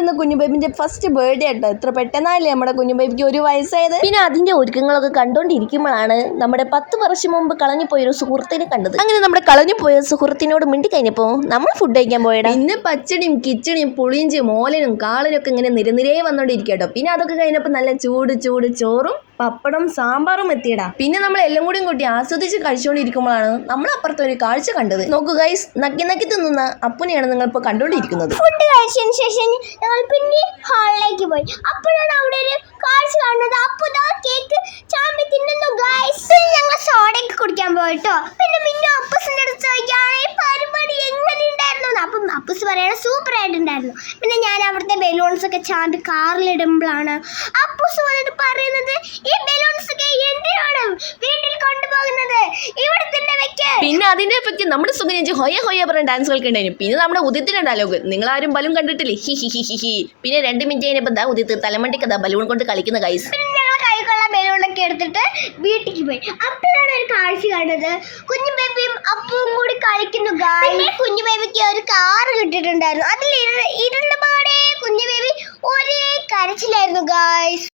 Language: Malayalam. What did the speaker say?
നമ്മുടെ കുഞ്ഞു ബേബിന്റെ ഫസ്റ്റ് ബർത്ത്ഡേ ആട്ടോ. എത്ര പെട്ടെന്നല്ലേ നമ്മുടെ കുഞ്ഞു ബേബിക്ക് 1 വയസ്സായത്. പിന്നെ അതിന്റെ ഒരുക്കങ്ങളൊക്കെ കണ്ടോണ്ടിരിക്കുമ്പോഴാണ് നമ്മുടെ 10 വർഷം മുമ്പ് കളഞ്ഞു പോയൊരു സുഹൃത്തിനെ കണ്ടത്. അങ്ങനെ നമ്മുടെ കളഞ്ഞു പോയ സുഹൃത്തിനോട് മിണ്ടി കഴിഞ്ഞപ്പോ നമ്മൾ ഫുഡ് കഴിക്കാൻ പോയടാ. പിന്നെ പച്ചടിയും കിച്ചടിയും പുളിയിഞ്ചിയും മോലനും കാളനും ഒക്കെ ഇങ്ങനെ നിരനിരേ വന്നോണ്ടിരിക്കട്ടോ. പിന്നെ അതൊക്കെ കഴിഞ്ഞപ്പോ നല്ല ചൂട് ചോറും പപ്പടം സാമ്പാറും എത്തിയടാ. പിന്നെ നമ്മൾ എല്ലാം കൂടിയും കൂട്ടി ആസ്വദിച്ച് കഴിച്ചുകൊണ്ടിരിക്കുമ്പോഴാണ് നമ്മൾ അപ്പുറത്തെ ഒരു കാഴ്ച കണ്ടത്. നോക്കൂ ഗൈസ്, നക്കി തിന്നുന്ന അപ്പനെയാണ് നിങ്ങൾ ഇപ്പോൾ കണ്ടുകൊണ്ടിരിക്കുന്നത്. ഫുഡ് കഴിച്ചതിന് ശേഷം ഞങ്ങൾ പിന്നെ ഹാളിലേക്ക് പോയി. അപ്പോഴാണ് അവിടെ ഒരു കാഴ്ച കാണുന്നത്. അപ്പു കേക്ക് ചാമ്പി തിന്നുന്നു ഗൈസ്. പിന്നെ ഞങ്ങൾ സോഡയൊക്കെ കുടിക്കാൻ പോയിട്ടോ. പിന്നെ അപ്പൂസിന്റെ അടുത്ത് ചോദിക്കുകയാണ് ഈ പരിപാടി എങ്ങനെ ഉണ്ടായിരുന്നു. അപ്പം അപ്പൂസ് പറയാണ് സൂപ്പർ ആയിട്ടുണ്ടായിരുന്നു. പിന്നെ ഞാൻ അവിടുത്തെ ബലൂൺസ് ഒക്കെ ചാമ്പി കാറിലിടുമ്പോഴാണ് അപ്പൂസ് വന്നിട്ട് പറയുന്നത് ഈ ബലൂൺസ് ഒക്കെ എന്തിനാണ് വീട്ടിൽ കൊണ്ടുപോകുന്നത്, ഇവിടെ തന്നെ വെക്ക്. പിന്നെ അതിന്റെ എഫക്റ്റ് നമ്മുടെ സുഖം ഹൊയ പറഞ്ഞ ഡാൻസ് കളിക്കണ്ടായിരുന്നു. പിന്നെ നമ്മുടെ ഉദിത്തിന്റെ ഡയലോഗ് നിങ്ങൾ ആരും ബലൂൺ കണ്ടിട്ടില്ലേ, he he he he he. പിന്നെ 2 മിനിറ്റ് കഴിഞ്ഞപ്പോൾ ഉദിത്ത് തലമണ്ടിക്കതാ ബലൂൺ കൊണ്ട് കളിക്കുന്ന ഗൈസ്. ഞങ്ങൾ കൈകൊള്ള ബലൂണൊക്കെ എടുത്തിട്ട് വീട്ടിലേക്ക് പോയി. അപ്പോഴാണ് ഒരു കാഴ്ച കാണുന്നത്. കുഞ്ഞു ബേബിയും അപ്പവും കൂടി കളിക്കുന്നു ഗൈസ്. കുഞ്ഞു ബേബിക്ക് ഒരു കാർ കിട്ടിയിട്ടുണ്ടായിരുന്നു. അതിൽ ഇരുന്ന പാടെ കുഞ്ഞു ബേബി ഒരേ കരച്ചിലായിരുന്നു ഗൈസ്.